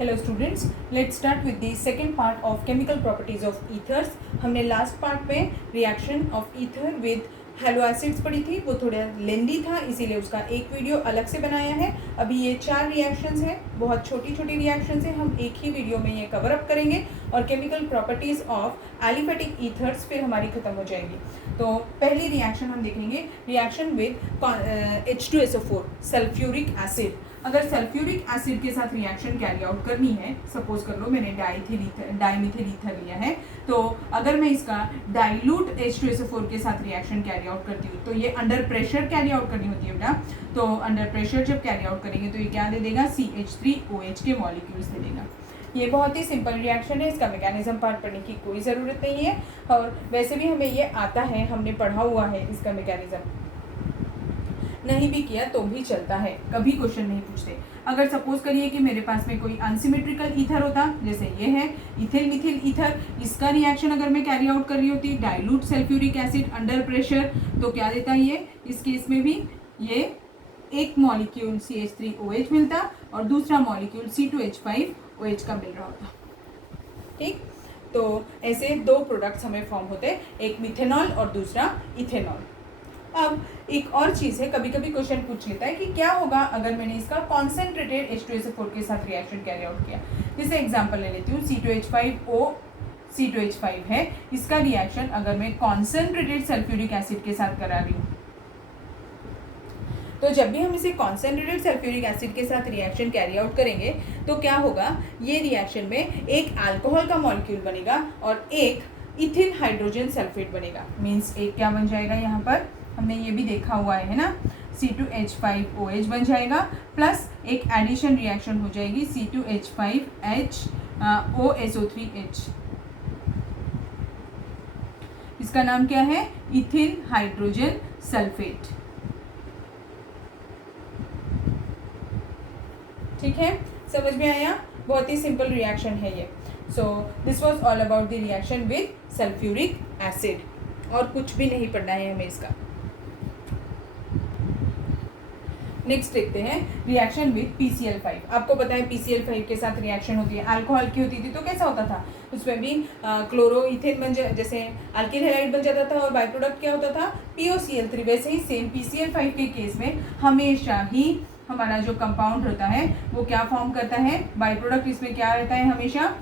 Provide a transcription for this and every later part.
Hello students, let's start with the second part of chemical properties of ethers. हमने last part में reaction of ether with hello acids पढ़ी थी, वो थोड़ा लेंदी था, इसीलिए उसका एक वीडियो अलग से बनाया है। अभी ये 4 रिएक्शंस हैं, बहुत छोटी छोटी रिएक्शंस हैं, हम एक ही वीडियो में ये कवर अप करेंगे और chemical properties of aliphatic ethers फिर हमारी खत्म हो जाएगी। तो पहली रिएक्शन हम देखेंगे, reaction with H2SO4 sulphuric acid. अगर सल्फ्यूरिक एसिड के साथ रिएक्शन कैरी आउट करनी है, सपोज कर लो मैंने डाइमिथिल ईथर लिया है, तो अगर मैं इसका डाइल्यूट H2SO4 के साथ रिएक्शन कैरी आउट करती हूँ तो ये अंडर प्रेशर कैरी आउट करनी होती है बेटा। तो अंडर प्रेशर जब कैरी आउट करेंगे तो ये क्या दे देगा, CH3OH के मॉलिक्यूल्स दे देगा। ये बहुत ही सिंपल रिएक्शन है, इसका मैकेनिज्म पार्ट पढ़ने की कोई ज़रूरत नहीं है और वैसे भी हमें ये आता है, हमने पढ़ा हुआ है इसका मैकेनिज्म, नहीं भी किया तो भी चलता है, कभी क्वेश्चन नहीं पूछते। अगर सपोज करिए कि मेरे पास में कोई अनसिमेट्रिकल ईथर होता, जैसे ये है इथिल मिथिल ईथर, इसका रिएक्शन अगर मैं कैरी आउट कर रही होती dilute sulphuric acid under pressure, तो क्या देता ये, इस केस में भी ये एक मॉलिक्यूल CH3OH मिलता और दूसरा मॉलिक्यूल C2H5OH का मिल रहा होता। ठीक, तो ऐसे 2 प्रोडक्ट्स हमें फॉर्म होते, एक मिथेनॉल और दूसरा इथेनॉल। अब एक और चीज़ है, कभी कभी क्वेश्चन पूछ लेता है कि क्या होगा अगर मैंने इसका कॉन्सेंट्रेटेड H2SO4 के साथ रिएक्शन कैरी आउट किया। जैसे एग्जांपल ले लेती हूँ, C2H5O C2H5 है, इसका रिएक्शन अगर मैं कॉन्सेंट्रेटेड सल्फ्यूरिक एसिड के साथ करा रही हूँ, तो जब भी हम इसे कॉन्सेंट्रेटेड सल्फ्यूरिक एसिड के साथ रिएक्शन कैरी आउट करेंगे तो क्या होगा, ये रिएक्शन में एक अल्कोहल का मॉलिक्यूल बनेगा और एक इथिल हाइड्रोजन सल्फेट बनेगा। मीन्स एक क्या बन जाएगा, यहाँ पर हमने ये भी देखा हुआ है ना, C2H5OH बन जाएगा, प्लस एक एडिशन रिएक्शन हो जाएगी C2H5HOSO3H। इसका नाम क्या है, इथिल हाइड्रोजन सल्फेट। ठीक है, समझ में आया, बहुत ही सिंपल रिएक्शन है ये। सो this was all about the reaction with sulphuric acid, और कुछ भी नहीं पढ़ना है हमें इसका। नेक्स्ट देखते हैं रिएक्शन विद PCl5। आपको पता है PCl5 के साथ रिएक्शन होती है, अल्कोहल की होती थी तो कैसा होता था, उसमें भी क्लोरोइथेन बन जैसे अल्किल हैलाइड बन जाता था और बाई प्रोडक्ट क्या होता था, POCl3। वैसे ही सेम PCl5 के केस में हमेशा ही हमारा जो कंपाउंड होता है वो क्या फॉर्म करता है, बाई प्रोडक्ट इसमें क्या रहता है, हमेशा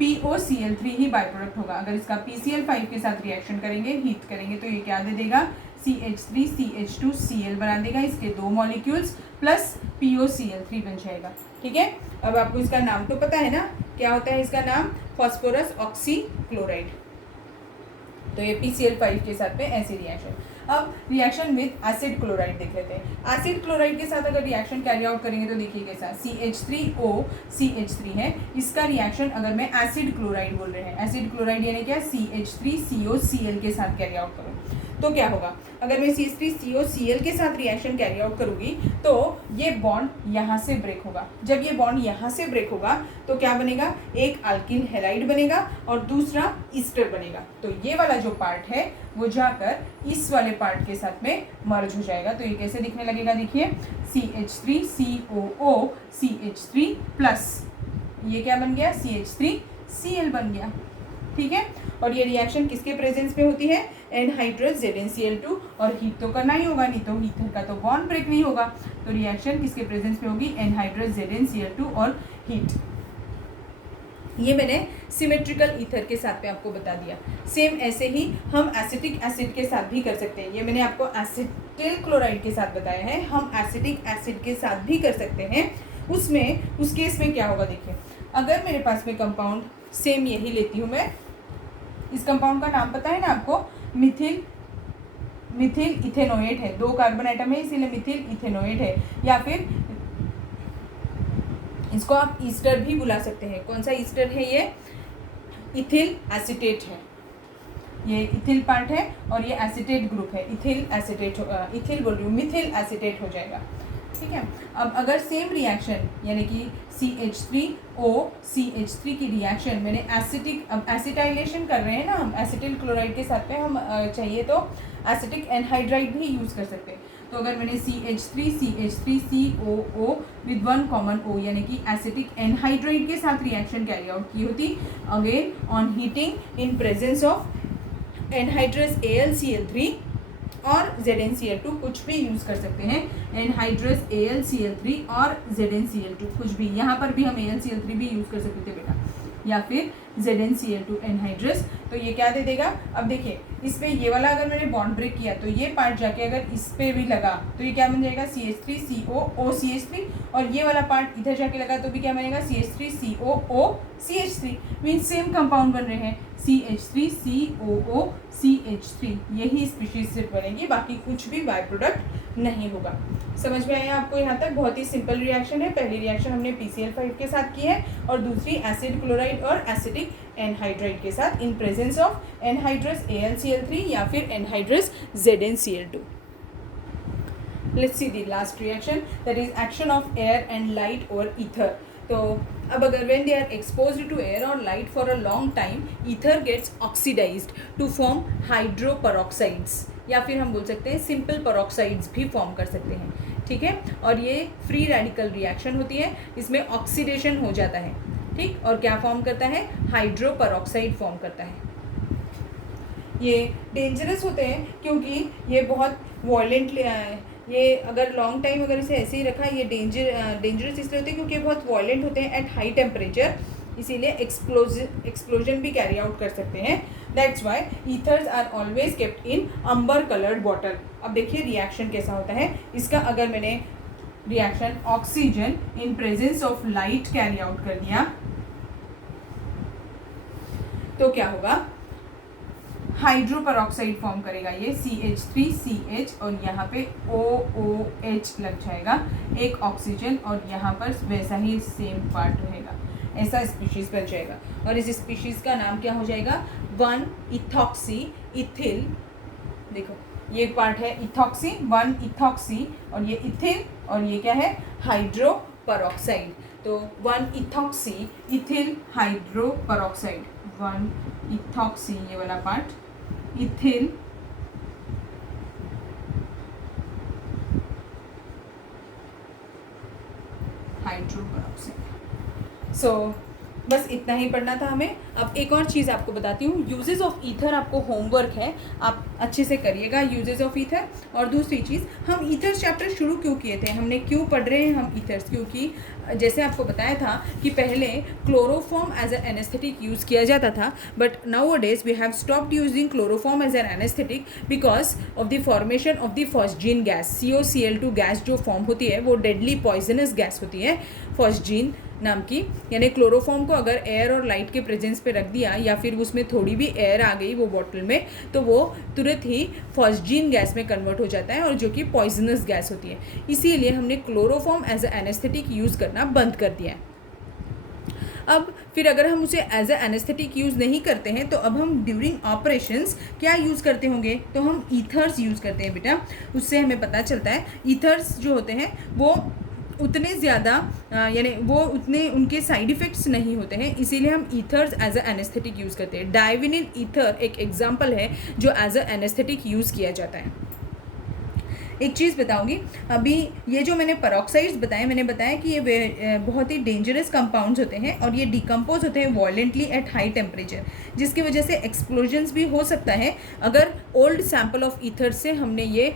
POCl3 ही बाई प्रोडक्ट होगा। अगर इसका PCl5 के साथ रिएक्शन करेंगे, हीट करेंगे, तो ये क्या दे देगा, CH3CH2Cl बना देगा, इसके 2 मॉलिक्यूल्स प्लस POCl3 बन जाएगा। ठीक है, अब आपको इसका नाम तो पता है ना, क्या होता है इसका नाम, फॉस्फोरस ऑक्सीक्लोराइड। तो ये PCl5 के साथ में ऐसी रिएक्शन। अब रिएक्शन विद एसिड क्लोराइड देख लेते हैं। एसिड क्लोराइड के साथ अगर रिएक्शन कैरी आउट करेंगे तो देखिए कैसा, CH3O CH3 है, इसका रिएक्शन अगर मैं एसिड क्लोराइड बोल रहे हैं, एसिड क्लोराइड यानी क्या, CH3COCl के साथ कैरी आउट करूँ तो क्या होगा, अगर मैं CH3COCl के साथ रिएक्शन कैरी आउट करूँगी तो ये बॉन्ड यहाँ से ब्रेक होगा। जब ये बॉन्ड यहाँ से ब्रेक होगा तो क्या बनेगा, एक अल्किल हैलाइड बनेगा और दूसरा ईस्टर बनेगा। तो ये वाला जो पार्ट है वो जाकर इस वाले पार्ट के साथ में मर्ज हो जाएगा। तो ये कैसे दिखने लगेगा, देखिए CH3COO CH3 प्लस ये क्या बन गया, CH3Cl बन गया। ठीक है, और ये रिएक्शन किसके प्रेजेंस में होती है, एनहाइड्रस ZnCl2, और हीट तो करना ही होगा, नहीं तो ईथर का तो बॉन्ड ब्रेक नहीं होगा। तो रिएक्शन किसके प्रेजेंस में होगी, एनहाइड्रस ZnCl2 और हीट। ये मैंने सिमेट्रिकल ईथर के साथ में आपको बता दिया। सेम ऐसे ही हम एसिटिक एसिड के साथ भी कर सकते हैं। ये मैंने आपको एसिटिल क्लोराइड के साथ बताया है, हम एसिटिक एसिड के साथ भी कर सकते हैं। उसमें उस केस में क्या होगा, देखिए अगर मेरे पास में कंपाउंड सेम यही लेती हूँ मैं, इस कंपाउंड का नाम पता है ना आपको, मिथिल इथेनोएट है, 2 कार्बन आइटम है इसीलिए मिथिल इथेनोएट है, या फिर इसको आप ईस्टर भी बुला सकते हैं। कौन सा ईस्टर है, ये इथिल एसिटेट है, ये इथिल पार्ट है और ये एसिटेट ग्रुप है, इथिल एसिटेट, इथिल बोल रही हूँ, मिथिल एसिटेट हो जाएगा। ठीक है, अब अगर सेम रिएक्शन यानी कि CH3O CH3 की रिएक्शन मैंने एसिटिक, अब एसिटाइलेशन कर रहे हैं ना हम एसिटिल क्लोराइड के साथ में, हम चाहिए तो एसिटिक एनहाइड्राइड भी यूज़ कर सकते हैं। तो अगर मैंने CH3CH3COO विद 1 कॉमन O यानी कि एसिटिक एनहाइड्राइड के साथ रिएक्शन कैरी आउट की होती, again on heating in presence of anhydrous AlCl3 और ZnCl2, कुछ भी यूज़ कर सकते हैं, एनहाइड्रस AlCl3 और ZnCl2, कुछ भी, यहाँ पर भी हम AlCl3 भी यूज़ कर सकते थे बेटा, या फिर ZnCl2 एनहाइड्रस। तो ये क्या दे देगा, अब देखिए इस पे ये वाला अगर मैंने बॉन्ड ब्रेक किया तो ये पार्ट जाके अगर इस पे भी लगा तो ये क्या बन जाएगा CH3COOCH3, और ये वाला पार्ट इधर जाके लगा तो भी क्या बनेगा CH3COOCH3, मीन्स सेम कंपाउंड बन रहे हैं CH3COOCH3, यही स्पीशीज से बनेगी, बाकी कुछ भी बाय प्रोडक्ट नहीं होगा। समझ में आया आपको यहाँ तक? बहुत ही सिंपल रिएक्शन है। पहली रिएक्शन हमने PCl5 के साथ की है और दूसरी एसिड क्लोराइड और एसिटिक एनहाइड्राइड के साथ इन प्रेजेंस ऑफ एनहाइड्रस AlCl3 या फिर anhydrous ZnCl2। Let's see the last reaction, that is action of air and light over ether. तो अब अगर when they are exposed to air or light for a long time, ether gets oxidized to form hydroperoxides, या फिर हम बोल सकते हैं simple पेरोक्साइड्स भी फॉर्म कर सकते हैं, ठीक है। और ये फ्री रेडिकल रिएक्शन होती है, इसमें ऑक्सीडेशन हो जाता है, ठीक, और क्या फॉर्म करता है, हाइड्रोपेरोक्साइड फॉर्म करता है। ये डेंजरस होते हैं क्योंकि ये बहुत वॉयलेंटली, ये अगर लॉन्ग टाइम अगर इसे ऐसे ही रखा, ये डेंजरस इसलिए होते हैं क्योंकि ये बहुत वॉयलेंट होते हैं एट हाई टेम्परेचर, इसीलिए एक्सप्लोजन भी कैरी आउट कर सकते हैं। That's why ethers are always kept in amber coloured bottle. अब देखिए रिएक्शन कैसा होता है इसका, अगर मैंने reaction oxygen in presence of light carry out कर दिया तो क्या होगा, हाइड्रोपेरोक्साइड फॉर्म करेगा ये CH3CH और यहाँ पे OOH लग जाएगा, एक ऑक्सीजन और यहाँ पर वैसा ही सेम पार्ट रहेगा, ऐसा स्पीशीज़ बन जाएगा। और इस स्पीशीज़ का नाम क्या हो जाएगा, 1-इथॉक्सी इथिल। देखो ये पार्ट है इथॉक्सी, 1-इथॉक्सी, और ये इथिल और ये क्या है, हाइड्रोपेरोक्साइड। तो 1-इथॉक्सी इथिल हाइड्रोपेरोक्साइड, 1-इथॉक्सी ये वाला पार्ट, इथिल हाइड्रोपेरोक्साइड। सो बस इतना ही पढ़ना था हमें। अब एक और चीज़ आपको बताती हूँ, यूजेस ऑफ ईथर आपको होमवर्क है, आप अच्छे से करिएगा यूजेस ऑफ ईथर। और दूसरी चीज़, हम ईथर्स चैप्टर शुरू क्यों किए थे, हमने क्यों पढ़ रहे हैं हम ईथर्स, क्योंकि जैसे आपको बताया था कि पहले chloroform as a anaesthetic use किया जाता था, but nowadays we have stopped using chloroform as an anaesthetic because of the formation of the phosgene gas. COCl2 gas जो फॉर्म होती है वो डेडली पॉइजनस गैस होती है, फॉस्जीन नाम की। यानी क्लोरोफॉर्म को अगर एयर और लाइट के प्रेजेंस पे रख दिया या फिर उसमें थोड़ी भी एयर आ गई वो बॉटल में, तो वो तुरंत ही फॉस्जीन गैस में कन्वर्ट हो जाता है, और जो कि पॉइजनस गैस होती है। इसीलिए हमने chloroform as a anaesthetic use करना बंद कर दिया है। अब फिर अगर हम उसे एज ए एनेस्थेटिक यूज़ नहीं करते हैं तो अब हम ड्यूरिंग ऑपरेशंस क्या यूज़ करते होंगे, तो हम ईथर्स यूज़ करते हैं बेटा। उससे हमें पता चलता है ईथर्स जो होते हैं वो उतने ज़्यादा यानी वो उतने उनके साइड इफ़ेक्ट्स नहीं होते हैं, इसीलिए हम ethers as a anaesthetic use करते हैं। डायविनिल ईथर एक एग्जांपल है जो एज अ एनेस्थेटिक यूज़ किया जाता है। एक चीज़ बताऊंगी, अभी ये जो मैंने पेरोक्साइड्स बताए, मैंने बताया कि ये बहुत ही डेंजरस कंपाउंड्स होते हैं और ये डिकम्पोज होते हैं वॉयलेंटली एट हाई टेम्परेचर, जिसकी वजह से एक्सप्लोजन्स भी हो सकता है अगर ओल्ड सैंपल ऑफ ईथर से हमने ये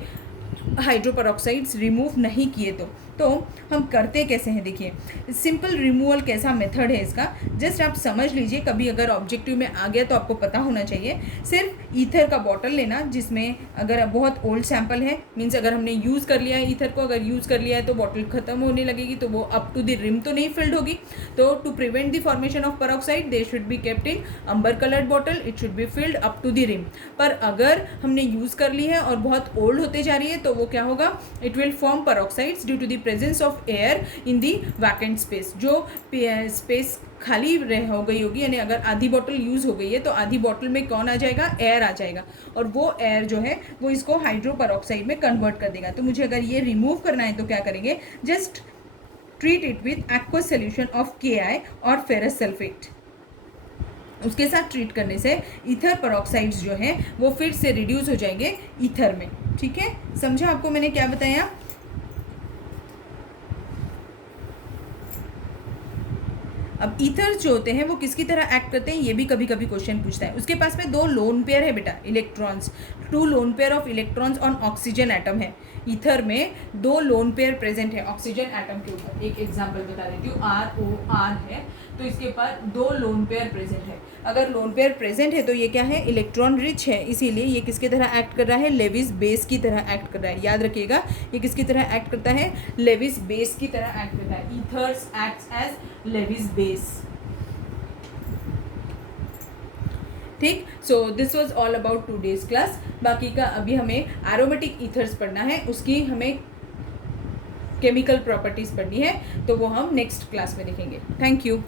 हाइड्रोपेरोक्साइड्स रिमूव नहीं किए तो हम करते कैसे हैं, देखिए सिंपल रिमूवल कैसा मेथड है इसका, जस्ट आप समझ लीजिए। कभी अगर ऑब्जेक्टिव में आ गया तो आपको पता होना चाहिए। सिर्फ ईथर का बॉटल लेना जिसमें अगर बहुत ओल्ड सैंपल है, मीन्स अगर हमने यूज़ कर लिया है ईथर को, अगर यूज़ कर लिया है तो बॉटल ख़त्म होने लगेगी तो वो अप टू द रिम तो नहीं फिल्ड होगी। तो to prevent the formation of peroxide they should be kept in amber coloured bottle, it should be filled up to the rim. पर अगर हमने यूज़ कर ली है और बहुत ओल्ड होते जा रही है तो वो क्या होगा, it will form peroxides due to the presence of air in the vacant space. जो स्पेस खाली हो गई होगी, यानी अगर आधी बॉटल यूज़ हो गई है तो आधी बॉटल में कौन आ जाएगा, एयर आ जाएगा, और वो एयर जो है वो इसको हाइड्रोपेरोक्साइड में कन्वर्ट कर देगा। तो मुझे अगर ये रिमूव करना है तो क्या करेंगे, just treat it with aqueous solution of KI और फेरस सल्फेट। उसके साथ ट्रीट करने से ईथर पेरोक्साइड्स जो हैं वो फिर से रिड्यूस हो जाएंगे ईथर में। ठीक है, समझा आपको मैंने क्या बताया? अब ईथर्स जो होते हैं वो किसकी तरह एक्ट करते हैं, ये भी कभी कभी क्वेश्चन पूछता है। उसके पास में 2 लोन पेयर है बेटा, electrons, 2 lone pair of electrons on oxygen atom है। ईथर में 2 लोन पेयर प्रेजेंट है ऑक्सीजन एटम के ऊपर। एक एग्जांपल बता देती हूँ, ROR है तो इसके पास 2 लोन पेयर प्रेजेंट है। अगर लोन पेयर प्रेजेंट है तो ये क्या है, इलेक्ट्रॉन रिच है, इसीलिए ये किसकी तरह एक्ट कर रहा है, लेविस बेस की तरह एक्ट कर रहा है। याद रखिएगा ये किसकी तरह एक्ट करता है, लेविस बेस की तरह एक्ट करता है। Ethers acts as Lewis base. ठीक, so this was all about today's class. बाकी का अभी हमें एरोमेटिक ईथर्स पढ़ना है, उसकी हमें केमिकल प्रॉपर्टीज पढ़नी है, तो वो हम नेक्स्ट क्लास में देखेंगे। Thank you.